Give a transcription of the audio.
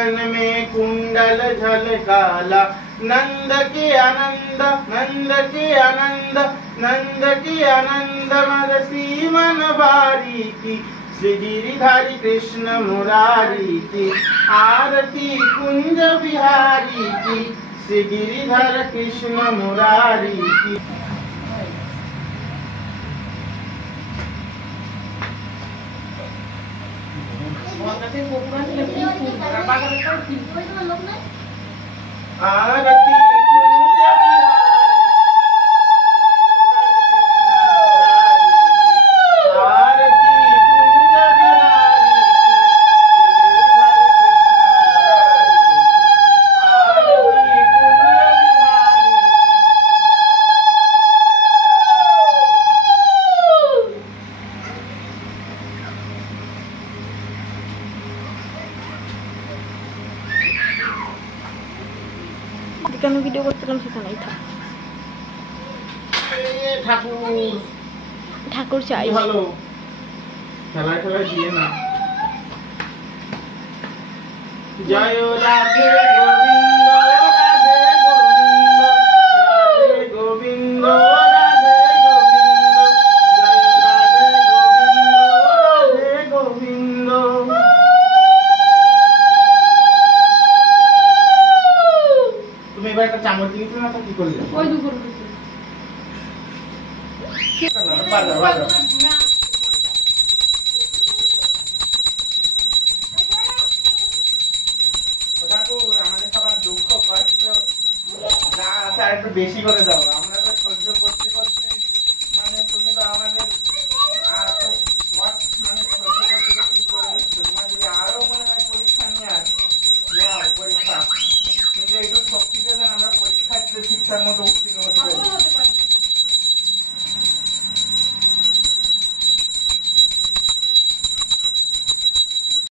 गगन में कुंडल झलकाला, नंद के आनंद, नंद के आनंद, नंद के आनंद मरसी मन बारी की, श्री गिरिधारी कृष्ण मुरारी की, आरती कुंज बिहारी की, श्री गिरिधर कृष्ण मुरारी की। आरती কেন ভিডিও করতেলাম সেখানেই থাক। ঠাকুর ঠাকুর চাই ভালো খেলা খেলা দিয়ে না। জয় রাধে গোবিন্দ, রাধে গোবিন্দ, রাধে গোবিন্দ, জয় রাধে গোবিন্দ, রাধে গোবিন্দ। তুমি এবার একটা চামচ দিয়েছিলে না, তো কি করলে? ওই দুপুর বাজাও বাজাও। ঠাকুর আমাদের সবার দুঃখ কষ্ট যা আছে আর একটু বেশি করে দাও। আমরা তো সহ্য করতে করতে মানে তুমি তো আমাদের আর তো মানে সহ্য করতে করতে করে দিচ্ছো। তোমার যদি আরো মনে হয় পরীক্ষা নিয়ে নাও পরীক্ষা, কিন্তু একটু শক্তিতে যেন আমরা পরীক্ষাতে ঠিকঠাক মতো উত্তীর্ণ